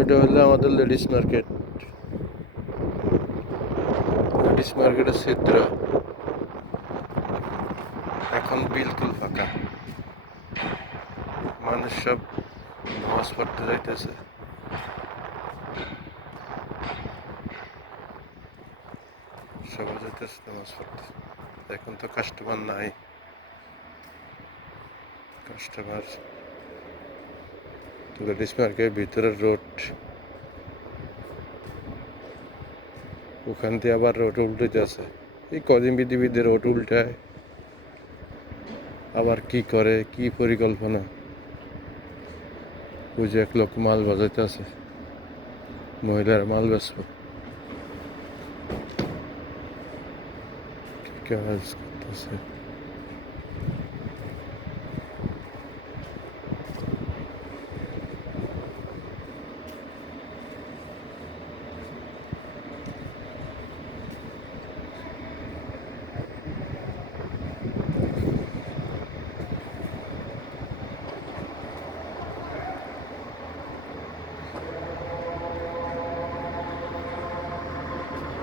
এটা হলো আমাদের লেডিস মার্কেট। লেডিস মার্কেটের চিত্র এখন বিলকুল ফাঁকা। মানুষ সব নামাজ পড়তে যাইতেছে। সবাই যাইতেছে নামাজ পড়তে। এখন তো কাস্টমার নাই। কাস্টমার লেডিস মার্কেটের ভিতরের রোড, ওখান দিয়ে আবার রোড উল্টেছে। এই কদিন বিধি রোড উল্টায়, আবার কি করে, কি পরিকল্পনা। ওই যে এক লোক মাল বাজাইতে আছে, মহিলার মাল বেচবো, কি কাজ করতেছে।